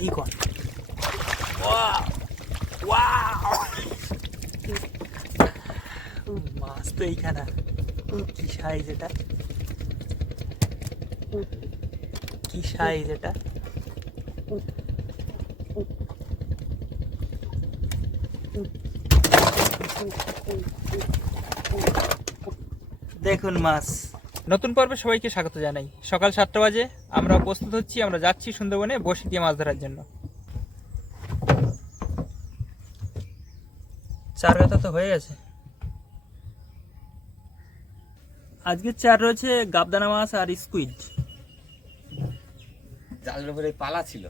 এই Wow! Wow! মাছ তো এইখানে কি সাইজ এটা? কি সাইজ এটা? দেখুন মাছ। নতুন পর্বে সবাইকে স্বাগত জানাই। সকাল সাতটা বাজে আমরা প্রস্তুত হচ্ছি আমরা যাচ্ছি সুন্দরবনে বসে দিয়ে মাছ ধরার জন্য। চার গাতা তো হয়ে গেছে। আজকে চার রয়েছে গাবদানা মাছ আর স্কুইড জালের উপরে পালা ছিল।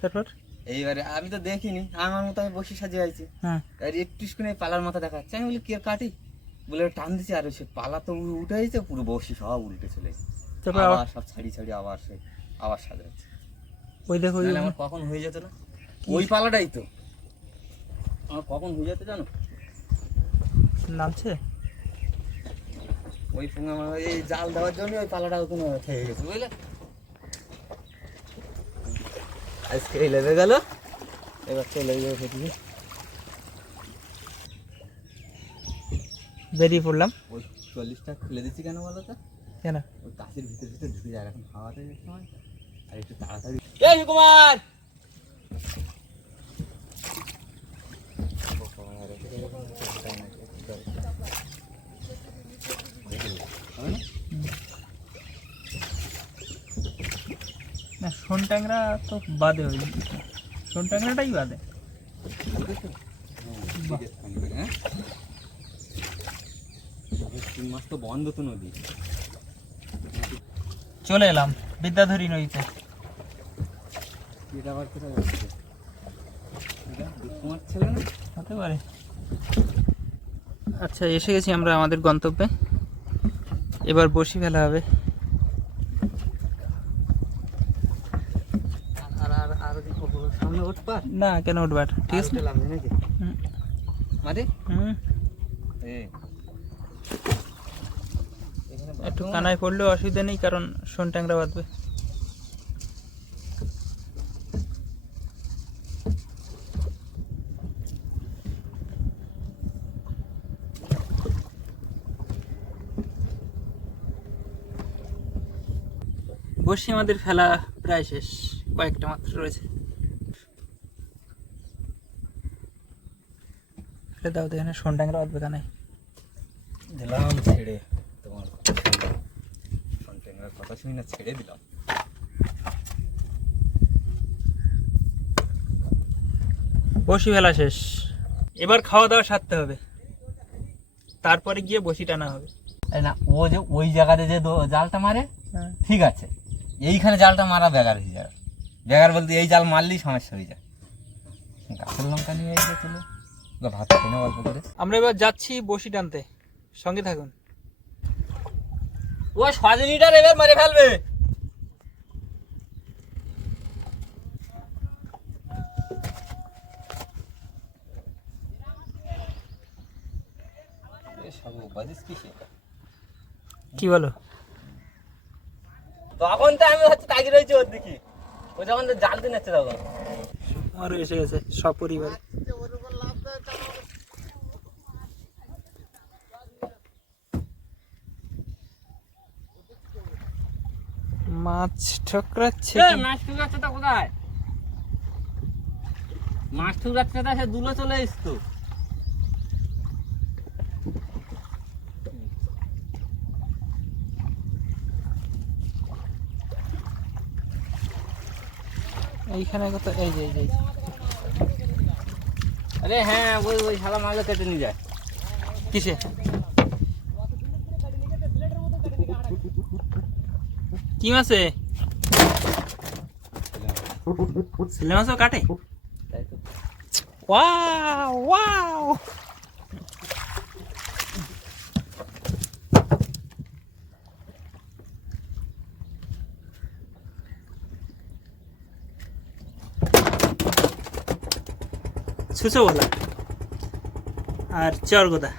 তারপর? এইবারে আমি তো দেখিনি আমার মতো আমি বসে সাজিয়ে আছি। হ্যাঁ। আর একটু পালার মাথা দেখা যাচ্ছে আমি বলি কে কাটি? বলে টান দিছি আর সে পালা তো উঠে গেছে পুরো বসি সব উল্টে চলে তারপর আবার- সব ছাড়ি ছাড়ি আবার সে আবার সাজাচ্ছে। ওই দেখো ওই আমার কখন হয়ে যেত না? ওই পালাটাই তো। আমার কখন হয়ে যেত জানো? নামছে? ওই সঙ্গে আমার এই জাল দেওয়ার জন্য ওই পালাটা ওখানে থেকে গেছে বুঝলে? আজকে লেগে গেল। এবার চলে যাবে বেরিয়ে পড়লাম। ওই চল্লিশটা খুলে দিচ্ছি কেন বলো তো? কেন? ওই কাছের ভিতর ভিতর ঢুকে যায় এখন হাওয়াতে সময় আর একটু তাড়াতাড়ি এই কুমার না সোন ট্যাংরা তো বাদে হয়ে সোন ট্যাংরাটাই বাদে। হ্যাঁ তিন মাস তো বন্ধ তো নদী। চলে এলাম বিদ্যাধরী নদীতে। এটা আবার কোথায় যাচ্ছে? কুমার ছেলে না? হতে পারে। আচ্ছা এসে গেছি আমরা আমাদের গন্তব্যে। এবার বসি ফেলা হবে। না কেন উঠবার? ঠিক আছে। নাকি? হুম, মাঝে হুম, এই এখানে একটু কানায় পড়লেও অসুবিধা নেই কারণ সোন ট্যাংরা বাঁধবে। বসি আমাদের ফেলা প্রায় শেষ কয়েকটা মাত্র রয়েছে। দাও তো এখানে সোন ট্যাংরা বাঁধবে কানায়। দিলাম ছেড়ে। কন্টেনার কথা শুনি না ছেড়ে দিলাম। বসি ফেলা শেষ। এবার খাওয়া দাওয়া সারতে হবে। তারপরে গিয়ে বসি টানা হবে। না ও যে ওই জায়গাতে যে জালটা মারে হ্যাঁ। ঠিক আছে। এইখানে জালটা মারা বেগার হয়ে যায়। বেগার বলতে এই জাল মারলেই সমস্যা হয়ে যায়। গাছের লঙ্কা নিয়ে ভাত কিনে অল্প করে। আমরা এবার যাচ্ছি বসি টানতে। সঙ্গে থাকুন। ও সজনিটার এবার মেরে ফেলবে। কি বলো? তখন তো আমি হচ্ছে তাগি রয়েছি ওর দিকে। ও যখন তো জাল দিন হচ্ছে তখন। আমারও এসে গেছে সপরিবারে। মাছ ঠকরাচ্ছে মাছ তো কোথায়? মাছ ঠুকাচ্ছে তো সে দুলো চলে এসতো এইখানে কত এই যে এই আরে হ্যাঁ ওই ওই শালা মাছটা কেটে নিয়ে যায়। কিসে? কি মাছে ছেলে মাছও কাটে? Wow wow. ছুঁচো বলা। আর চরগোদা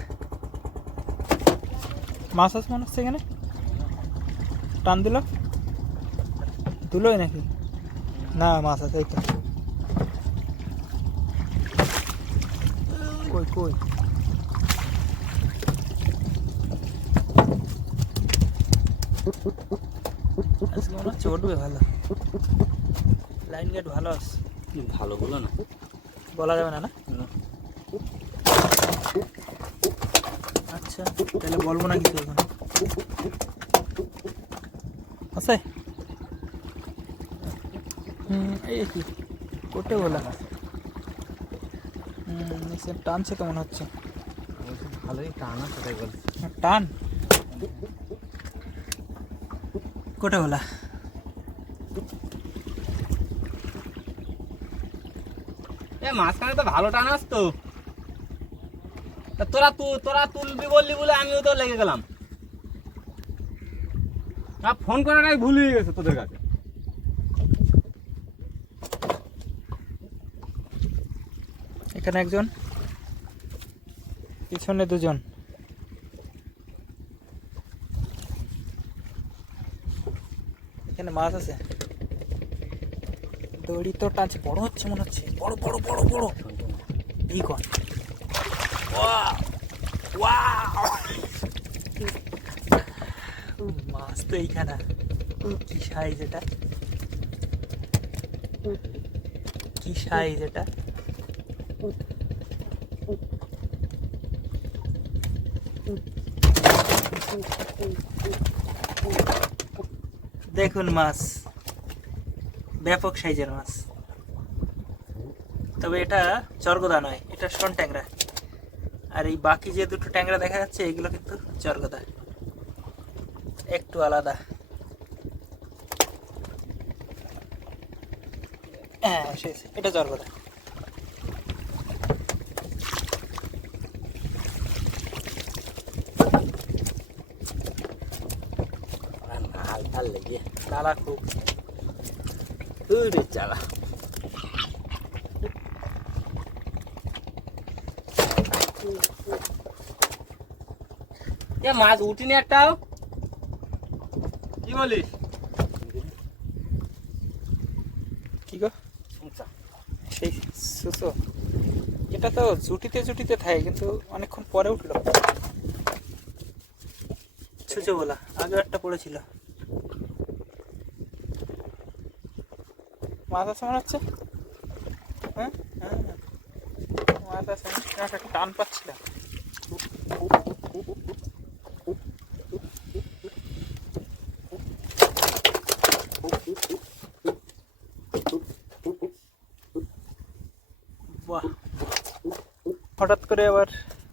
মাছ আছে মনে হচ্ছে এখানে? টান দিল? তুলোই নাকি? না মাছ আছে এই তো। কই কই? হচ্ছে উঠবে ভালো। লাইন গেট ভালো আছে। ভালো বলো না। বলা যাবে না না? আচ্ছা তাহলে বলব না কিছু আছে? হুম এই কি কোটে বলা হুম নিচে টানছে তো মনে হচ্ছে। ভালোই টানা সেটাই বল টান। কোটে বলা এ মাঝখানে তো ভালো টানাস তো তা তোরা তু তোরা তুলবি বললি বলে আমিও তো লেগে গেলাম। ফোন করাটাই ভুল হয়ে গেছে তোদের কাছে। এখানে একজন পিছনে দুজন। এখানে মাছ আছে। দড়ি তো টানছে বড় হচ্ছে মনে হচ্ছে। বড় বড় বড় বড়। এই কর মাছ তো এইখানে। কি সাইজ এটা? কি সাইজ এটা? দেখুন মাছ। ব্যাপক সাইজের মাছ। তবে এটা চর্গদা নয়, এটা শন ট্যাংরা। আর এই বাকি যে দুটো ট্যাংরা দেখা যাচ্ছে, এগুলো কিন্তু চর্গদা। একটু আলাদা। হ্যাঁ। এটা লেগে। লালা খুব। মাছ উঠিনি একটাও? বলিস কি গো? সেই সুসো এটা তো জুটিতে জুটিতে থাকে, কিন্তু অনেকক্ষণ পরে উঠল। ছুচো বলা আগে একটা পড়েছিল। মনে হচ্ছে হ্যাঁ? হ্যাঁ। আছে একটা টান পাচ্ছিলাম বাহ হঠাৎ করে আবার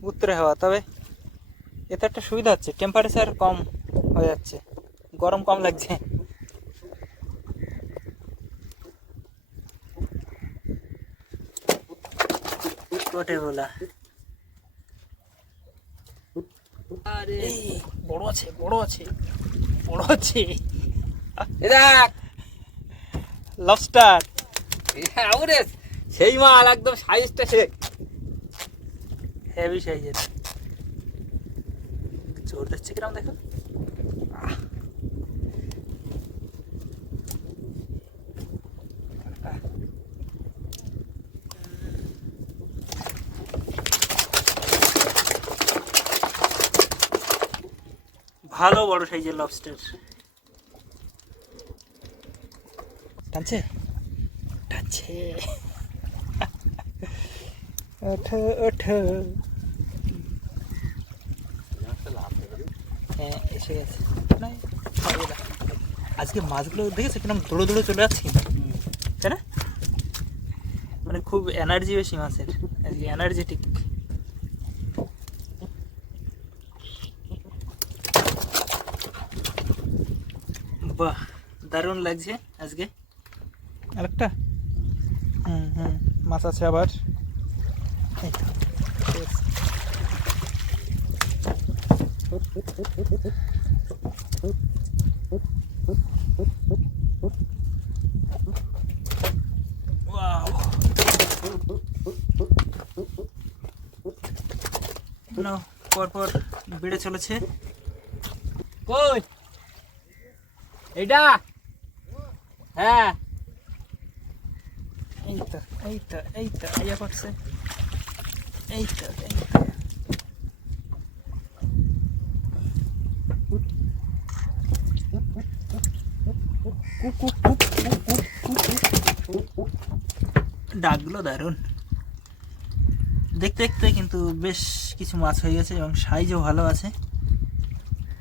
উত্তরে হওয়া। তবে এতে একটা সুবিধা হচ্ছে টেম্পারেচার কম হয়ে যাচ্ছে, গরম কম লাগছে। বড় আছে বড় আছে সেই মাল একদম সাইজটা সে হেভি সাইজের জোর দিচ্ছে কিরম দেখো। ভালো বড় সাইজের লবস্টার টানছে? টানছে। ওঠো ওঠো হ্যাঁ এসে গেছে। আজকে মাছগুলো দেখেছ কীরকম দৌড়ে দৌড়ে চলে যাচ্ছে তাই না? মানে খুব এনার্জি বেশি মাছের। আজকে এনার্জেটিক বাহ দারুণ লাগছে আজকে। আরেকটা? হুম হুম। মাছ আছে আবার এই তো, ঠিক আছে। Wow. নাও পরপর বেড়ে চলেছে। কই? এইটা হ্যাঁ। এই তো এই তো এই তো ইয়া করছে এই তো। ডাকগুলো দারুণ। দেখতে দেখতে কিন্তু বেশ কিছু মাছ হয়ে গেছে এবং সাইজও ভালো আছে।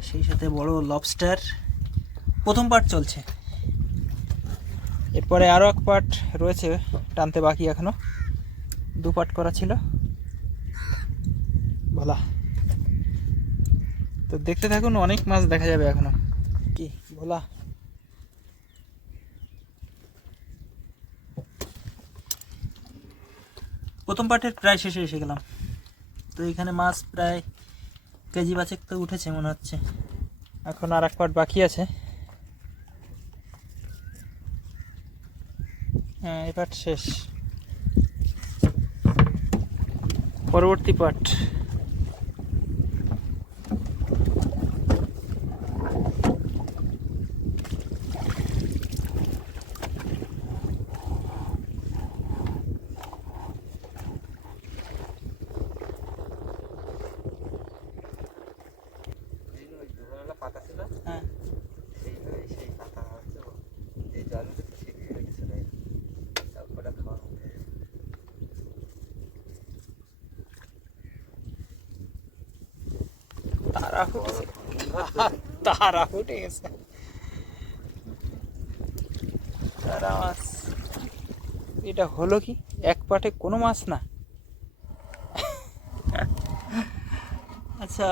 সেই সাথে বড় লবস্টার প্রথম পার্ট চলছে। এরপরে আরও এক পার্ট রয়েছে টানতে বাকি এখনও। দু পার্ট করা ছিল। বলা তো দেখতে থাকুন, অনেক মাছ দেখা যাবে এখনও। কি? ভোলা। প্রথম পার্টের প্রায় শেষে এসে গেলাম। তো এখানে মাছ প্রায় কেজি বাচেক তো উঠেছে মনে হচ্ছে। এখন আর এক পার্ট বাকি আছে। হ্যাঁ এ পার্ট শেষ। পরবর্তী পার্ট এই ওই দুপুরবেলা পাতা ছিল হ্যাঁ সেই সেই পাতা হচ্ছে এই জলের ভিতরে শিখিয়ে রেখেছিল তারপরে খাওয়ানো হয়ে গেছে। তারা ফুটেছে। তারা ফুটে গেছে তারা মাছ। এটা হলো কি? এক পাটে কোনো মাছ না? আচ্ছা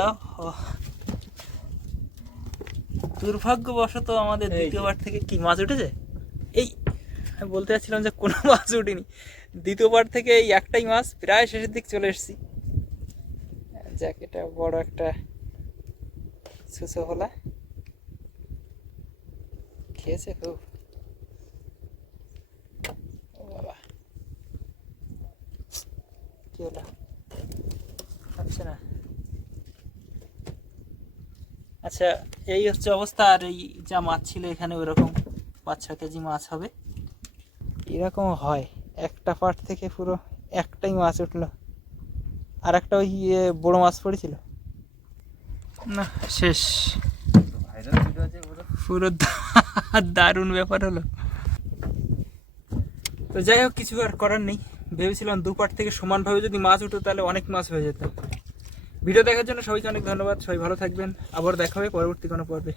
দুর্ভাগ্যবশত আমাদের দ্বিতীয়বার থেকে কি মাছ উঠেছে? এই আমি বলতে চাচ্ছিলাম যে কোনো মাছ উঠেনি। দ্বিতীয়বার থেকে এই একটাই মাছ প্রায় শেষের দিক চলে এসেছি। যাক এটা বড় একটা সুসো হলা খেয়েছে খুব। বাবা। খাচ্ছে না। আচ্ছা এই হচ্ছে অবস্থা, আর এই যা মাছ ছিল এখানে ওইরকম পাঁচ ছ কেজি মাছ হবে। এরকম হয়, একটা পাট থেকে পুরো একটাই মাছ উঠল। আর একটা ওই ইয়ে বড় মাছ পড়েছিল। না, শেষ। পুরো দারুণ ব্যাপার হলো। তো যাই হোক, কিছু আর করার নেই। ভেবেছিলাম দু পাট থেকে সমানভাবে যদি মাছ উঠতো, তাহলে অনেক মাছ হয়ে যেত। ভিডিও দেখার জন্য সবাইকে অনেক ধন্যবাদ। সবাই ভালো থাকবেন। আবার দেখা হবে পরবর্তী কোনো পর্বে।